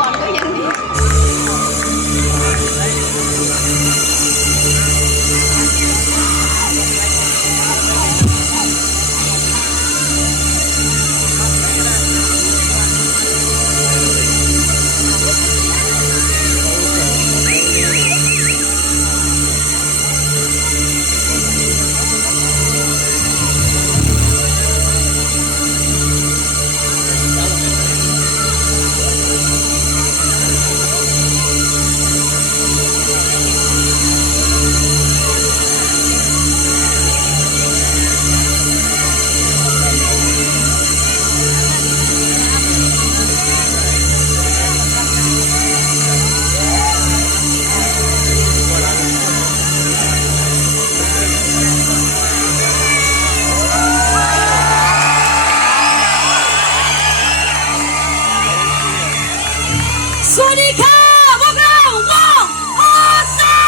ก่อนก็ยังดีสวัสดีค่ะพวกเราวงออสตา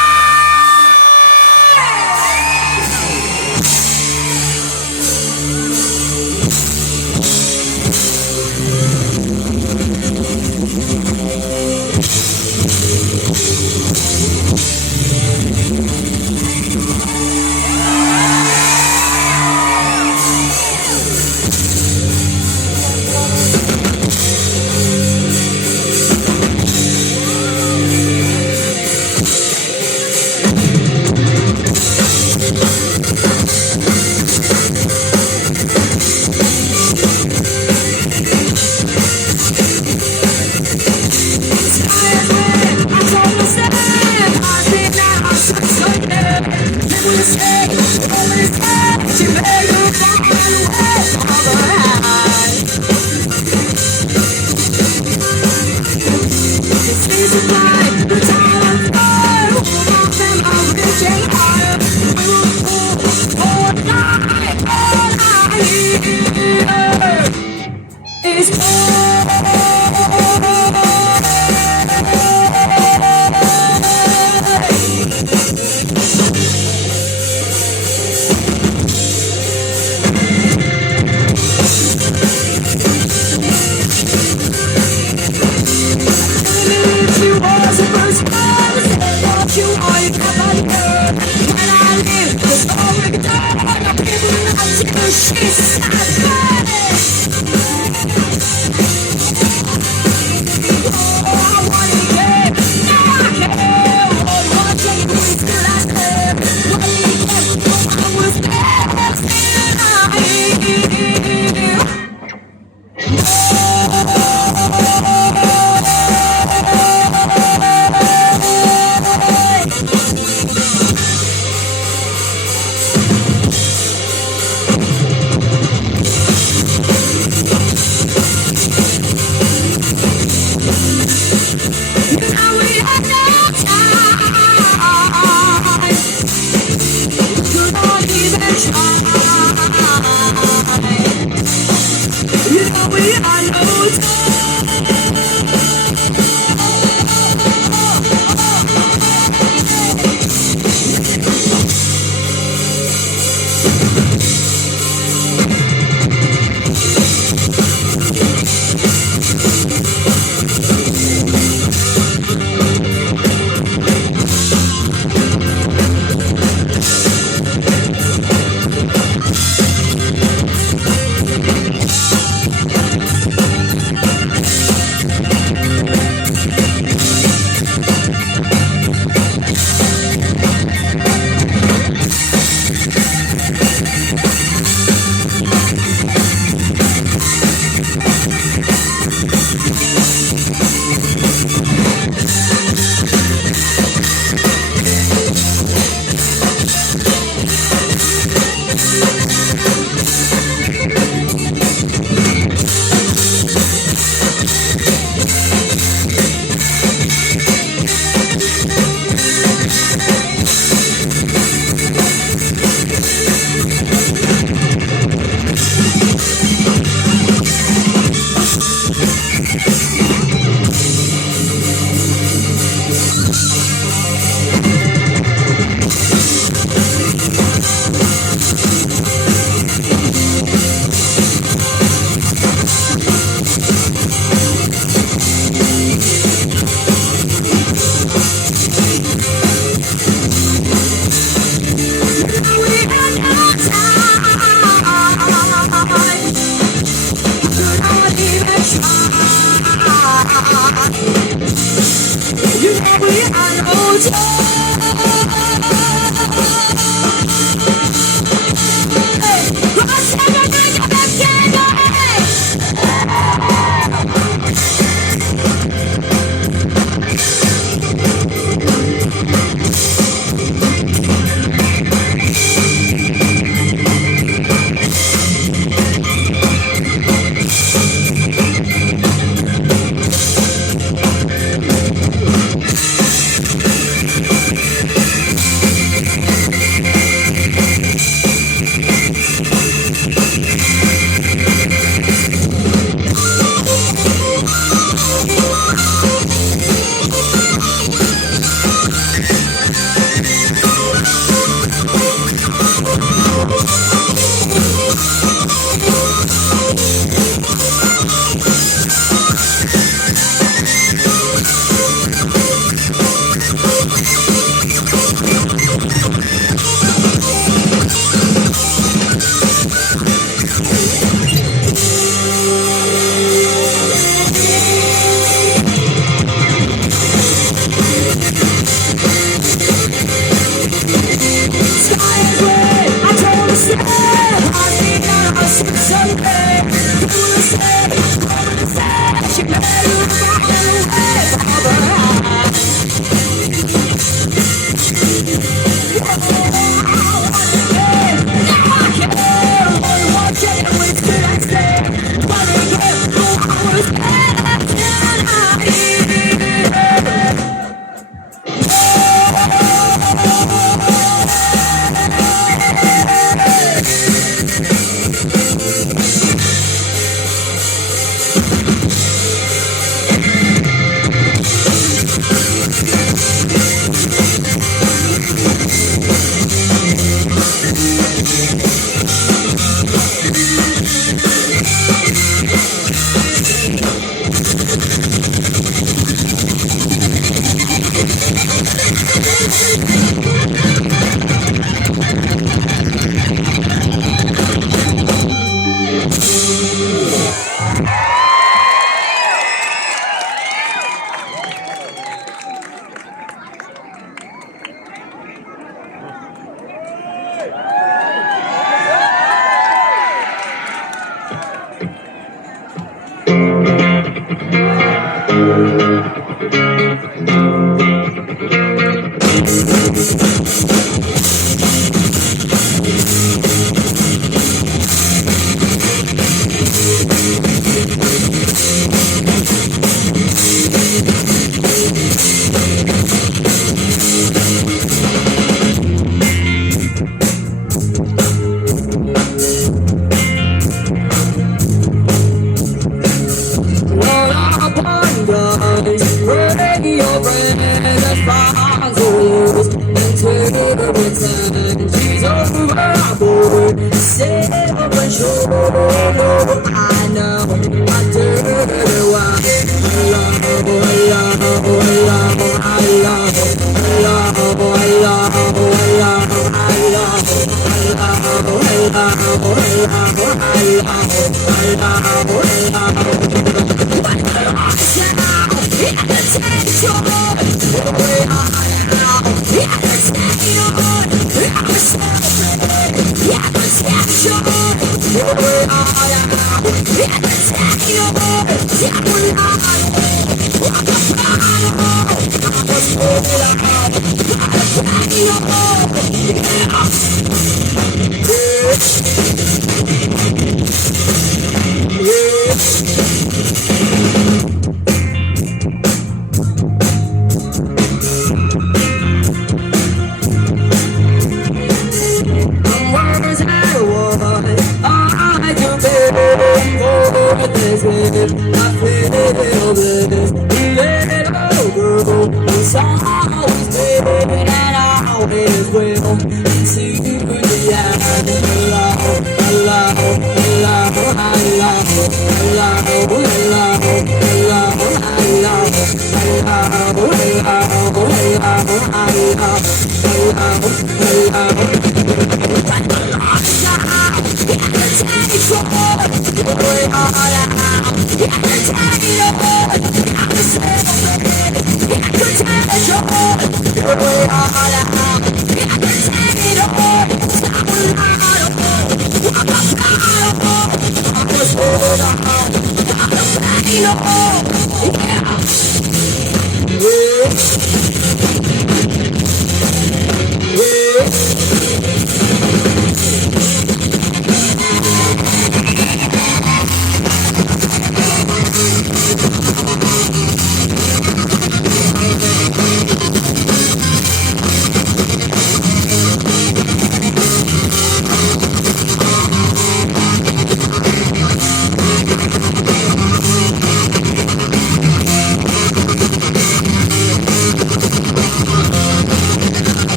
You know we are no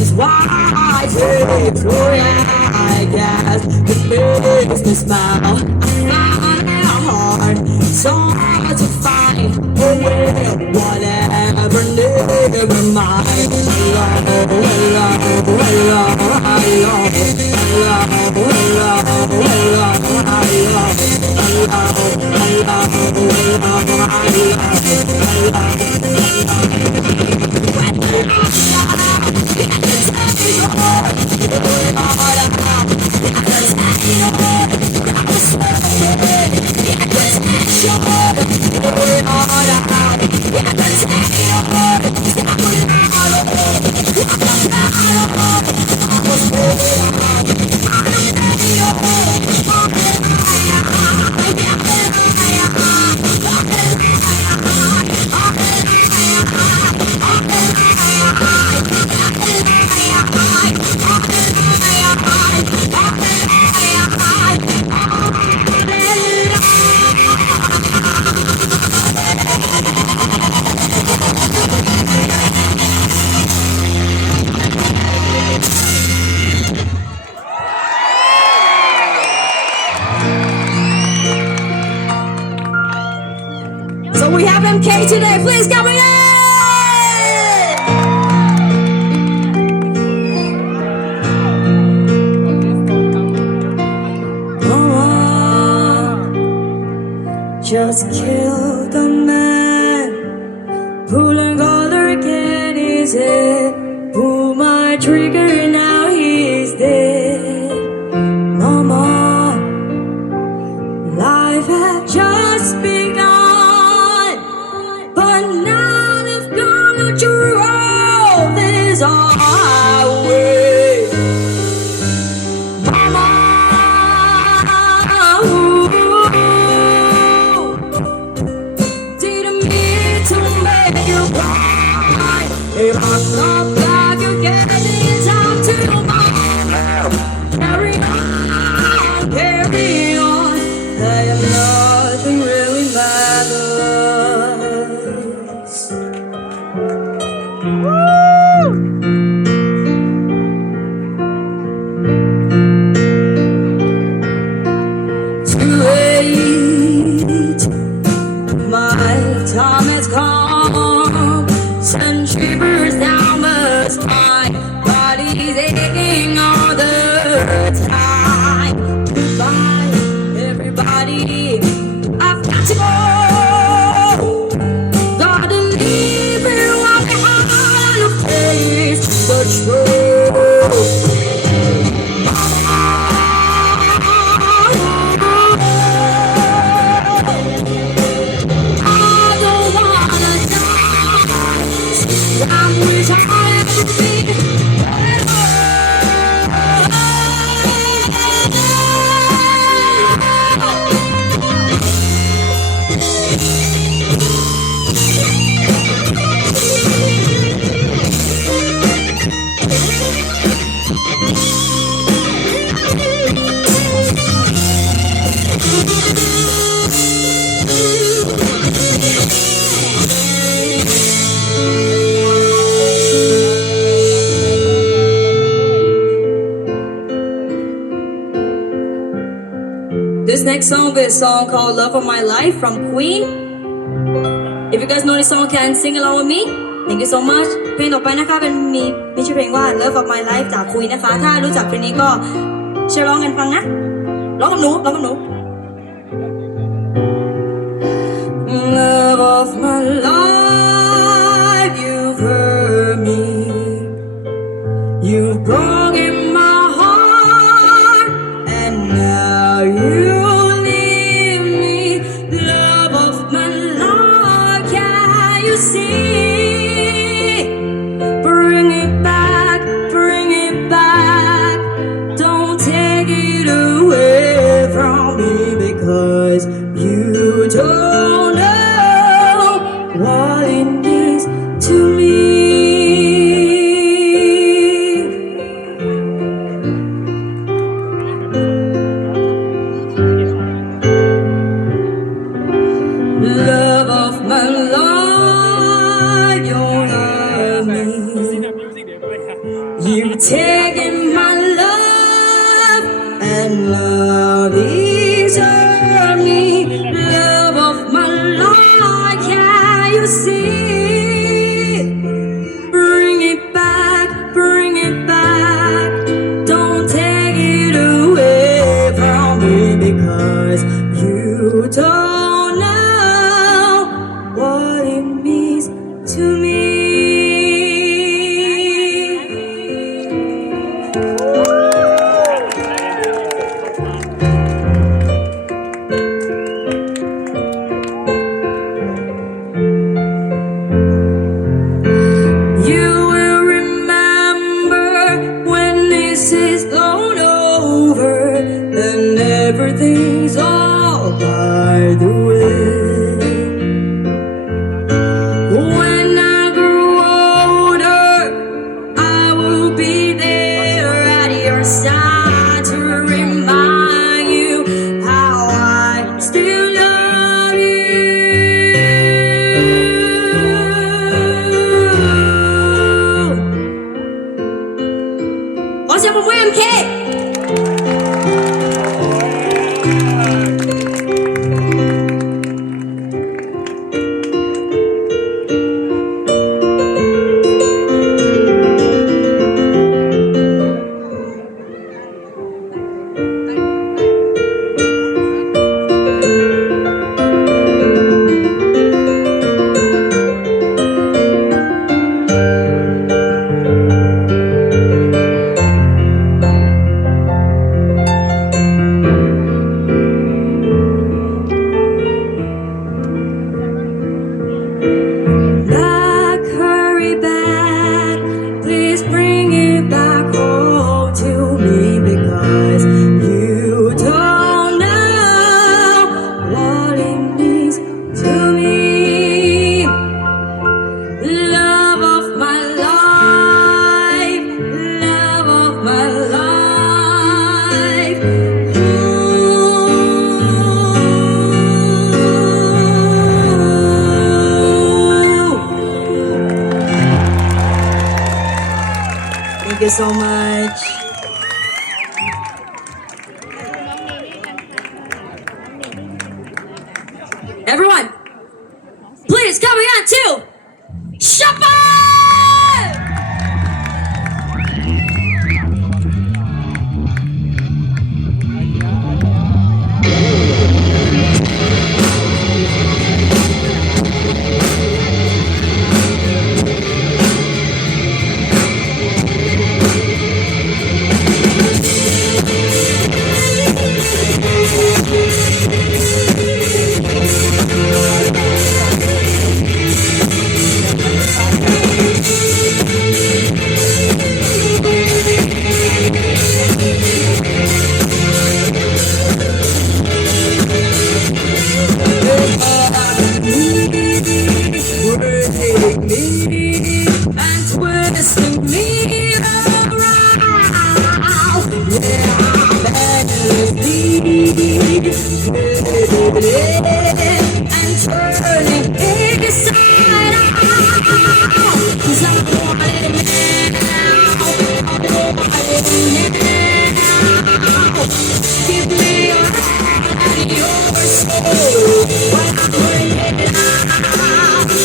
Is why I take for I guess it makes me smile. I find it hard, so hard to find. Oh well, whatever, never mind. Hello, hello, hello, hello, hello, hello, So we have MK today, please come in! Just killed a man, pulling other again his head, pull my trigger now he's dead. Mama, life had just begun, but now they've gone through all this highway. Mama, didn't mean to make you cry. If I thought that you get in time to carry on, carry on, and nothing really matters. Too late, my time has come. Sun shivers down the spine, body's aching all the time. Goodbye, everybody, I've got to go. Gotta leave it all behind, a place such road. I wish I could be This next song is a song called Love of My Life from Queen. If If you guys know this song, can sing along with me. Thank you so much. เพลงต่อไปนะคะเป็นมีชื่อเพลงว่า Love of My Life จากคุยนะคะถ้ารู้จักเพลงนี้ก็เชิญร้องกันฟังนะร้องกับหนูร้องกับหนู Love of my life, you've hurt me, you've broken my heart, and now you leave me. Love of my life, can you see? Bring it back, bring it back. Don't take it away from me because you don't know what it means to me. Love of my life, you're not me. You've taken my love and love is me. Love of my life, can you see? Bring it back, bring it back. Don't take it away from me because you don't know what it means to me. You will remember when this is blown over and everything's all by the way. When I grow older, I will be there at your side to remind you how I still love you.ขอเสียงปรบมือให้ MK Back, hurry back, please bring it back home to me because you don't know what it means to me. Love of my life, love of my life. Thank you so much. Everyone, please come on to Shuffle! And twisting me around. Yeah, I'm endlessly and turning inside out. 'Cause I want it now. I want it now. Give me your heart and your soul. When I bring it out.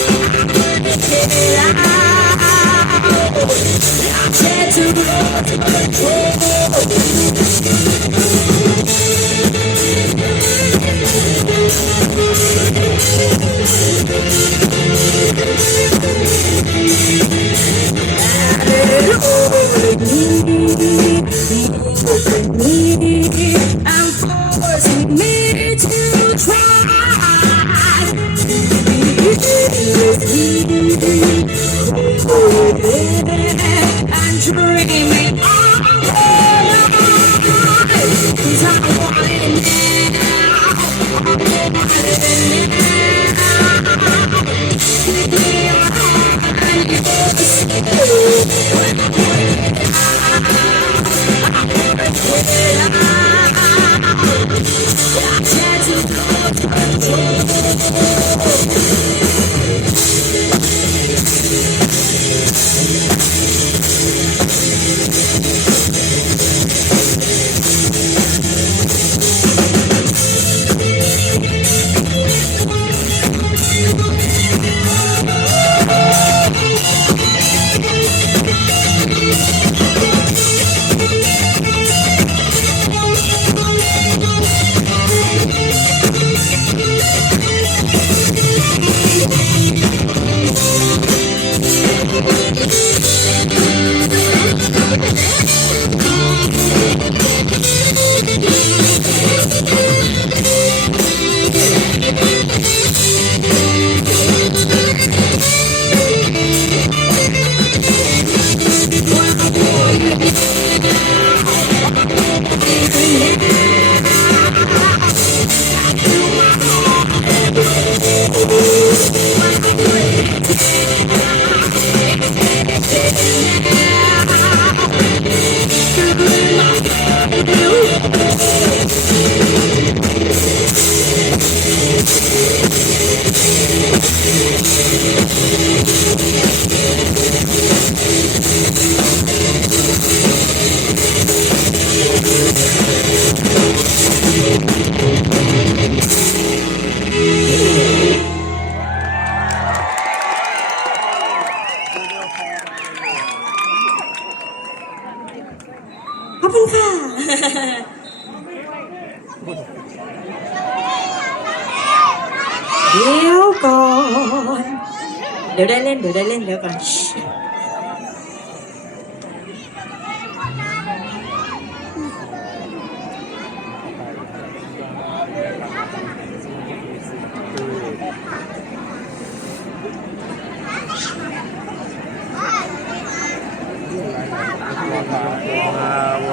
เดี๋ยวได้เล่นเดี๋ยวได้เล่นเดี๋ยวก่อน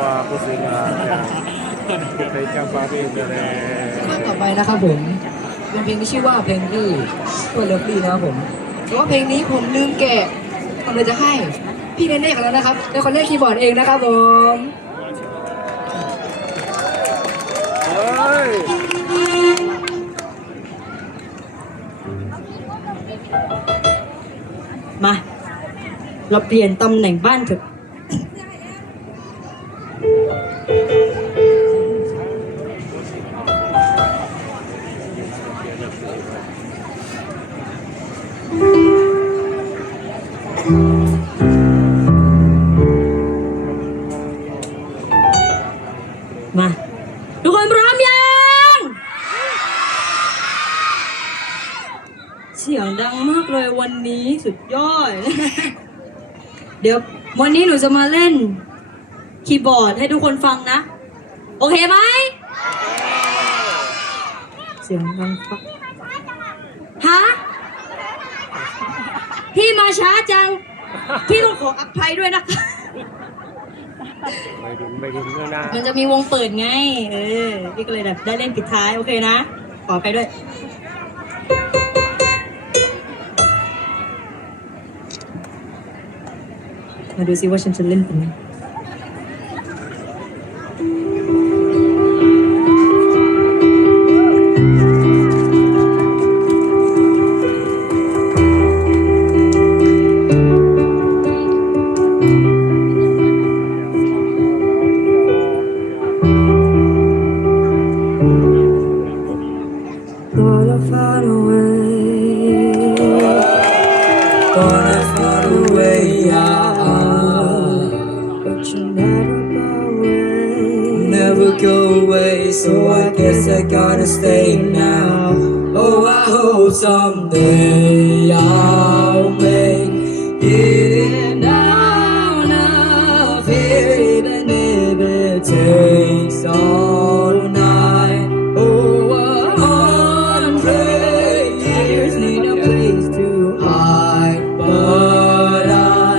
Wah, pusing aja. Kayak babi deh. ต่อไปนะครับผมเป็นเพลงที่ชื่อว่าเพลงที่ตัวเลิฟลี่นะครับผมแต่ว่าเพลงนี้ผมลืมแกะผมเลยจะให้พี่เนเน่กันแล้วนะครับเป็นคนเล่นคีย์บอร์ดเองนะครับผม Oi. มาเราเปลี่ยนตำแหน่งบ้านเถอะมาทุกคนพร้อมยังเสียงดังมากเลยวันนี้สุดยอด เดี๋ยววันนี้หนูจะมาเล่นคีย์บอร์ดให้ทุกคนฟังนะ โอเคไหมเสียงดังฟังฮะพี่มาช้าจังพี่ต้องขออภัยด้วยนะคะ ไม่ถึงนะ มันจะมีวงเปิดไงพี่ก็เลยแบบได้เล่นปิดท้ายโอเคนะขอไปด้วยมาดูซิว่าฉันจะเล่นเป็นไง Gonna find a way, gonna find a way out, but you never go away, never go away, so I guess I gotta stay now. Oh, I hope someday I'll make it out of here, even if it takes all night. Oh, 100 years need a place to hide, but I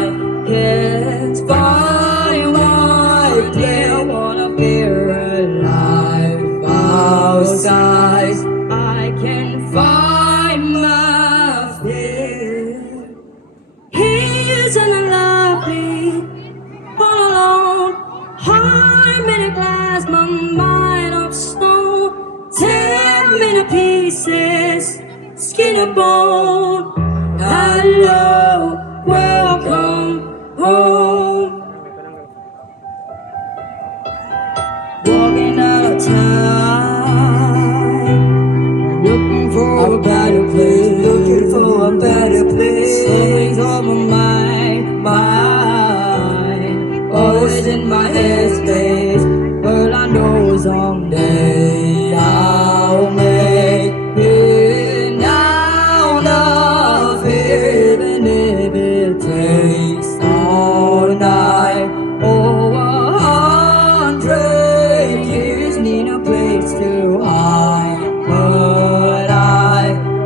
can't find my place. I wanna feel alive outside. I can find my fear. He's in a lovely, all alone, heart made of glass, my mind of stone. 10 minute pieces, skin and bone. Hello, welcome home. Walking out of time, looking for a better place, looking for a better place. Something's on my mind, always in my headspace. But I know someday I'll make it out of here, even if it takes all night. Oh, 100 years need a place to hide, but I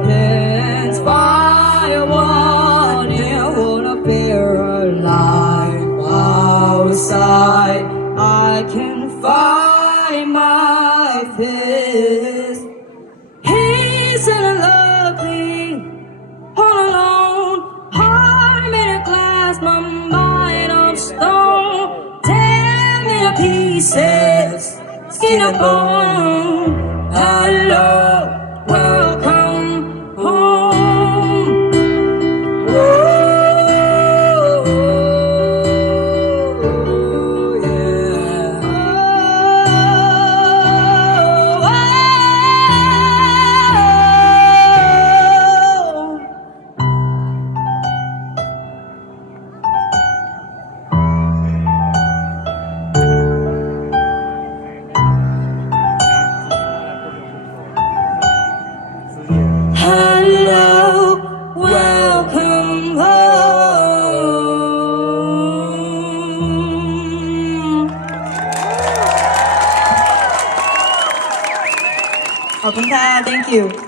can't find one. I wanna feel alive outside. I can find my peace. He's in a lovely, all alone, heart made of glass, my mind of stone. 10 million pieces, skin and bone. Hello, welcome home. Whoa, yeah. ขอบคุณค่ะ thank you